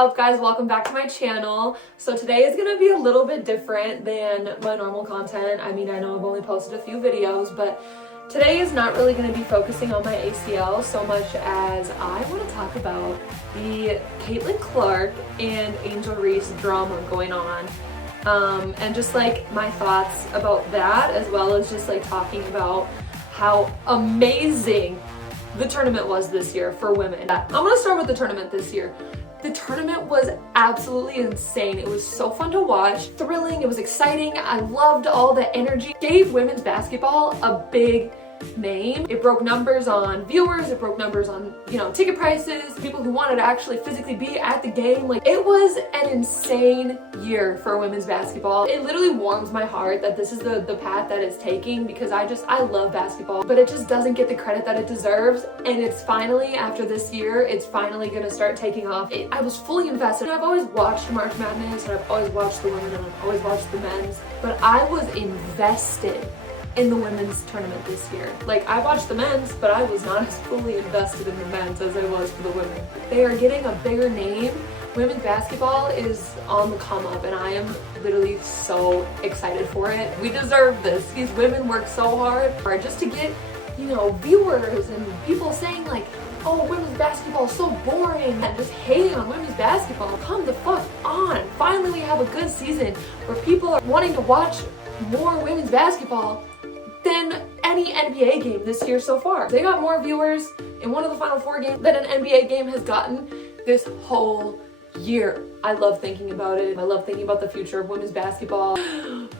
up, guys? Welcome back to my channel. So today is gonna be a little bit different than my normal content. I mean, I know I've only posted a few videos, but today is not really gonna be focusing on my ACL so much as I want to talk about the Caitlin Clark and Angel Reese drama going on. And just like my thoughts about that, as well as just like talking about how amazing the tournament was this year for women. I'm gonna start with the tournament this year. The tournament was absolutely insane. It was so fun to watch, thrilling, it was exciting. I loved all the energy. Gave women's basketball a big name. It broke numbers on viewers, it broke numbers on, ticket prices, people who wanted to actually physically be at the game. Like, it was an insane year for women's basketball. It literally warms my heart that this is the path that it's taking, because I love basketball, but it just doesn't get the credit that it deserves. And it's finally, after this year, it's finally gonna start taking off. I was fully invested. I've always watched March Madness, and I've always watched the women, and I've always watched the men's, but I was invested in the women's tournament this year. Like, I watched the men's, but I was not as fully invested in the men's as I was for the women. They are getting a bigger name. Women's basketball is on the come up, and I am literally so excited for it. We deserve this. These women work so hard just to get, viewers and people saying like, oh, women's basketball is so boring, and just hating on women's basketball. Come the fuck on. Finally, we have a good season where people are wanting to watch more women's basketball than any NBA game this year so far. They got more viewers in one of the Final Four games than an NBA game has gotten this whole year. I love thinking about it. I love thinking about the future of women's basketball.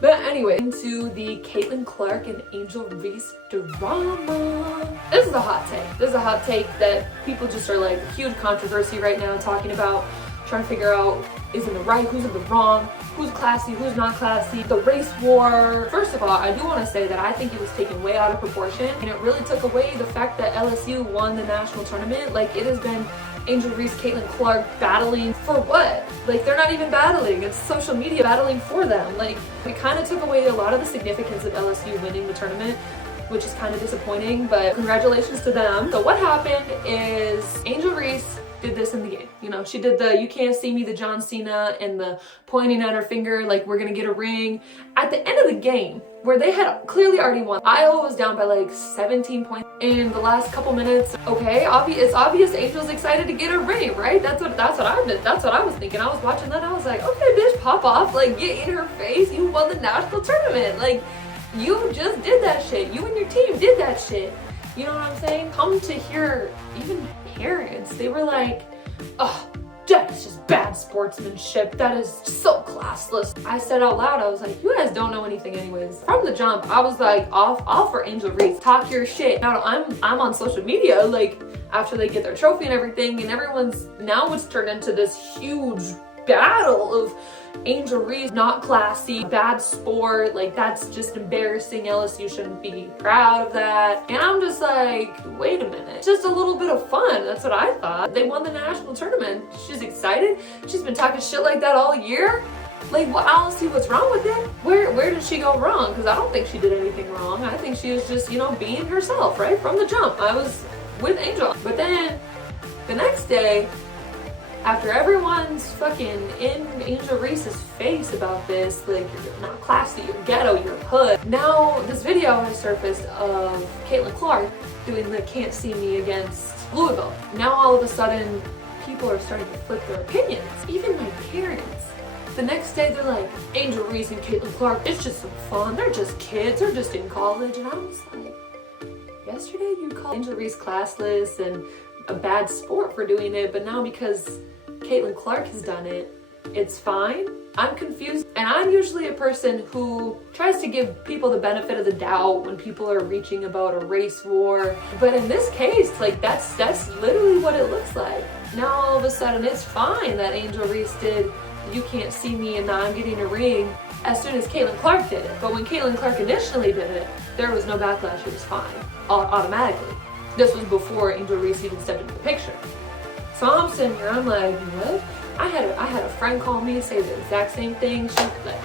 But anyway, into the Caitlin Clark and Angel Reese drama. This is a hot take. This is a hot take that people just are like, huge controversy right now, talking about, trying to figure out who's in the right, who's in the wrong, who's classy, who's not classy, the race war. First of all, I do want to say that I think it was taken way out of proportion, and it really took away the fact that LSU won the national tournament. Like, it has been Angel Reese, Caitlin Clark battling for what? Like, they're not even battling. It's social media battling for them. Like, it kind of took away a lot of the significance of LSU winning the tournament, which is kind of disappointing, but congratulations to them. So what happened is Angel Reese did this in the game. She did the "you can't see me," the John Cena, and the pointing at her finger like, we're gonna get a ring. At the end of the game, where they had clearly already won, Iowa was down by like 17 points in the last couple minutes. Okay, it's obvious Angel's excited to get a ring, right? That's what I did. That's what I was thinking. I was watching that, I was like, okay, bitch, pop off, like, get in her face. You won the national tournament. Like, you just did that shit. You and your team did that shit. You know what I'm saying? Come to hear even parents, they were like, oh, that is just bad sportsmanship. That is so classless. I said out loud, I was like, you guys don't know anything anyways. From the jump, I was like, all for Angel Reese. Talk your shit. Now I'm on social media, like, after they get their trophy and everything, and now it's turned into this huge battle of Angel Reese, not classy, bad sport, like, that's just embarrassing. LSU shouldn't be proud of that. And I'm just like, wait a minute, just a little bit of fun. That's what I thought. They won the national tournament. She's excited. She's been talking shit like that all year. Like, well, I don't see what's wrong with it. Where did she go wrong? Because I don't think she did anything wrong. I think she was just, being herself, right? From the jump, I was with Angel. But then the next day, after everyone's fucking in Angel Reese's face about this, like, you're not classy, you're ghetto, you're hood. Now this video has surfaced of Caitlin Clark doing the "can't see me" against Louisville. Now all of a sudden, people are starting to flip their opinions. Even my parents. The next day they're like, Angel Reese and Caitlin Clark, it's just some fun. They're just kids, they're just in college. And I was like, yesterday you called Angel Reese classless and a bad sport for doing it, but now because Caitlin Clark has done it, it's fine. I'm confused, and I'm usually a person who tries to give people the benefit of the doubt when people are reaching about a race war, but in this case, like, that's literally what it looks like. Now all of a sudden it's fine that Angel Reese did "you can't see me" and now I'm getting a ring as soon as Caitlin Clark did it. But when Caitlin Clark initially did it, there was no backlash. It was fine automatically. This was before Angel Reese even stepped into the picture. So I'm sitting here, I'm like, what? I had a friend call me, say the exact same thing.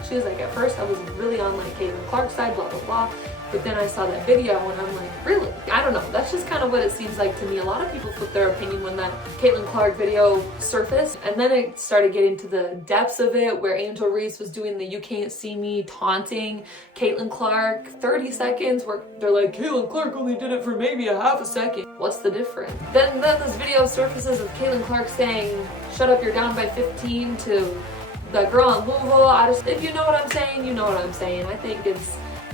She was like, at first I was really on like Caitlin Clark's side, blah, blah, blah. But then I saw that video and I'm like, really? I don't know. That's just kind of what it seems like to me. A lot of people flipped their opinion when that Caitlin Clark video surfaced. And then it started getting to the depths of it, where Angel Reese was doing the "you can't see me" taunting Caitlin Clark. 30 seconds where they're like, Caitlin Clark only did it for maybe a half a second. What's the difference? Then this video surfaces of Caitlin Clark saying, shut up, you're down by 15 to the girl in Louisville. If you know what I'm saying, you know what I'm saying. I think it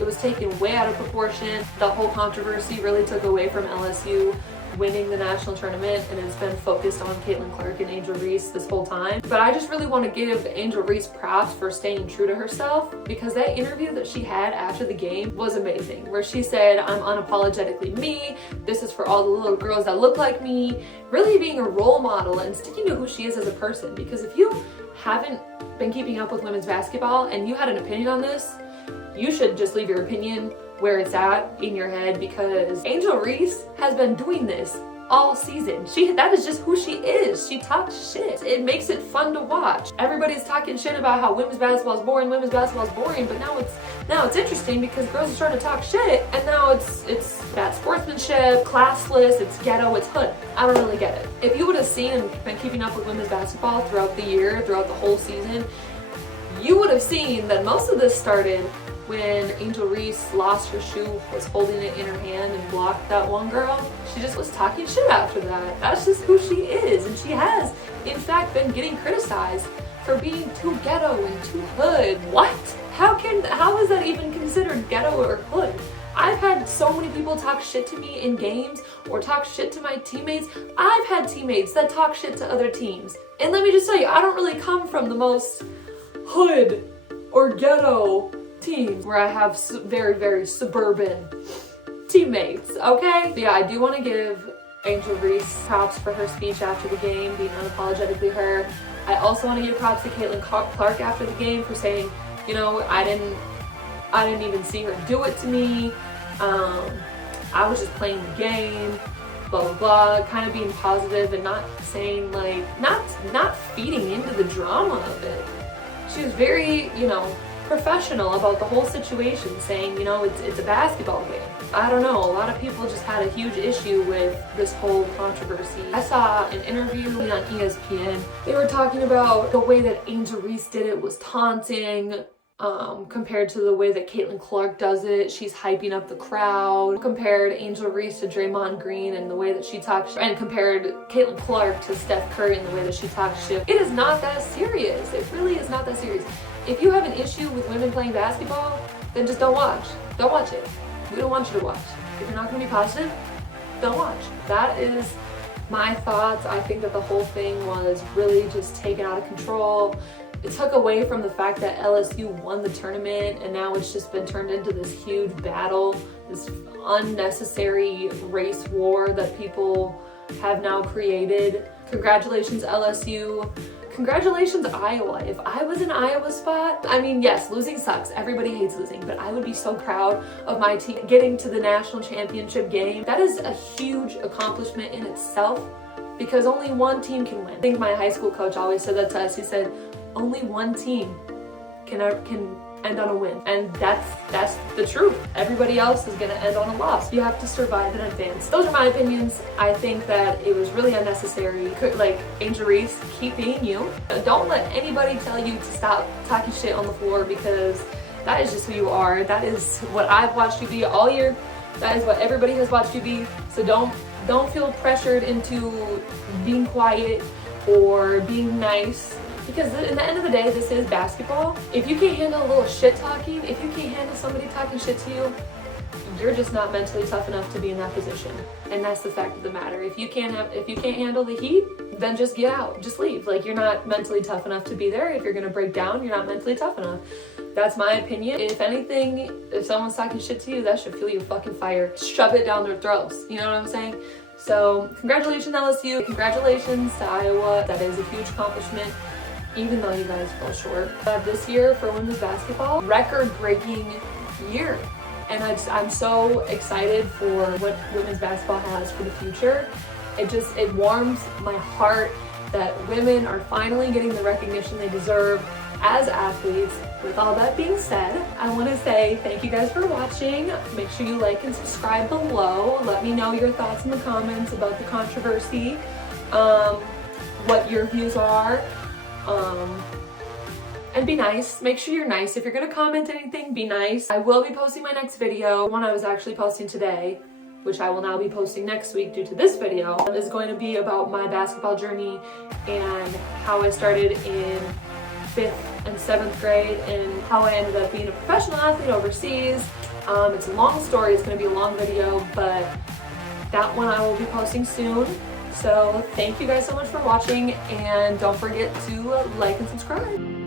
was taken way out of proportion. The whole controversy really took away from LSU winning the national tournament, and it's been focused on Caitlin Clark and Angel Reese this whole time. But I just really want to give Angel Reese props for staying true to herself, because that interview that she had after the game was amazing, where she said, I'm unapologetically me, this is for all the little girls that look like me, really being a role model and sticking to who she is as a person. Because if you haven't been keeping up with women's basketball and you had an opinion on this, you should just leave your opinion where it's at in your head, because Angel Reese has been doing this all season. That is just who she is. She talks shit. It makes it fun to watch. Everybody's talking shit about how women's basketball is boring, but now it's interesting because girls are starting to talk shit, and now it's bad sportsmanship, classless, it's ghetto, it's hood. I don't really get it. If you would have seen and been keeping up with women's basketball throughout the year, throughout the whole season, you would have seen that most of this started when Angel Reese lost her shoe, was holding it in her hand and blocked that one girl. She just was talking shit after that. That's just who she is, and she has, in fact, been getting criticized for being too ghetto and too hood. What? How is that even considered ghetto or hood? I've had so many people talk shit to me in games or talk shit to my teammates. I've had teammates that talk shit to other teams. And let me just tell you, I don't really come from the most hood or ghetto teams where I have very, very suburban teammates, okay? But yeah, I do want to give Angel Reese props for her speech after the game, being unapologetically her. I also want to give props to Caitlin Clark after the game for saying, you know, I didn't even see her do it to me. I was just playing the game, blah, blah, blah, kind of being positive and not saying like, not feeding into the drama of it. She was very, you know, professional about the whole situation, saying, you know, it's a basketball game. I don't know, a lot of people just had a huge issue with this whole controversy. I saw an interview on ESPN. They were talking about the way that Angel Reese did it was taunting, compared to the way that Caitlin Clark does it. She's hyping up the crowd. Compared Angel Reese to Draymond Green and the way that she talks, and compared Caitlin Clark to Steph Curry and the way that she talks shit. It is not that serious. It really is not that serious. If you have an issue with women playing basketball, then just don't watch. Don't watch it. We don't want you to watch. If you're not going to be positive, don't watch. That is my thoughts. I think that the whole thing was really just taken out of control. It took away from the fact that LSU won the tournament, and now it's just been turned into this huge battle, this unnecessary race war that people have now created. Congratulations, LSU. Congratulations, Iowa. If I was in Iowa's spot, I mean, yes, losing sucks. Everybody hates losing, but I would be so proud of my team getting to the national championship game. That is a huge accomplishment in itself, because only one team can win. I think my high school coach always said that to us. He said, only one team can end on a win, and that's the truth. Everybody else is gonna end on a loss. You have to survive and advance. Those are my opinions. I think that it was really unnecessary. Like, Angel Reese, keep being you. Don't let anybody tell you to stop talking shit on the floor, because that is just who you are. That is what I've watched you be all year. That is what everybody has watched you be. So don't feel pressured into being quiet or being nice. Because in the end of the day, this is basketball. If you can't handle a little shit talking, if you can't handle somebody talking shit to you, you're just not mentally tough enough to be in that position. And that's the fact of the matter. If you can't handle the heat, then just get out, just leave. Like, you're not mentally tough enough to be there. If you're gonna break down, you're not mentally tough enough. That's my opinion. If anything, if someone's talking shit to you, that should fuel your fucking fire. Shove it down their throats. You know what I'm saying? So congratulations, LSU. Congratulations to Iowa. That is a huge accomplishment, even though you guys fell short. This year for women's basketball, record-breaking year. And I'm so excited for what women's basketball has for the future. It warms my heart that women are finally getting the recognition they deserve as athletes, with all that being said, I want to say thank you guys for watching. Make sure you like and subscribe below. Let me know your thoughts in the comments about the controversy, what your views are, and be nice. Make sure you're nice. If you're gonna comment anything, be nice. I will be posting my next video. One I was actually posting today, which I will now be posting next week due to this video, is going to be about my basketball journey and how I started in 5th and 7th grade and how I ended up being a professional athlete overseas. It's a long story, it's gonna be a long video, but that one I will be posting soon. So thank you guys so much for watching, and don't forget to like and subscribe.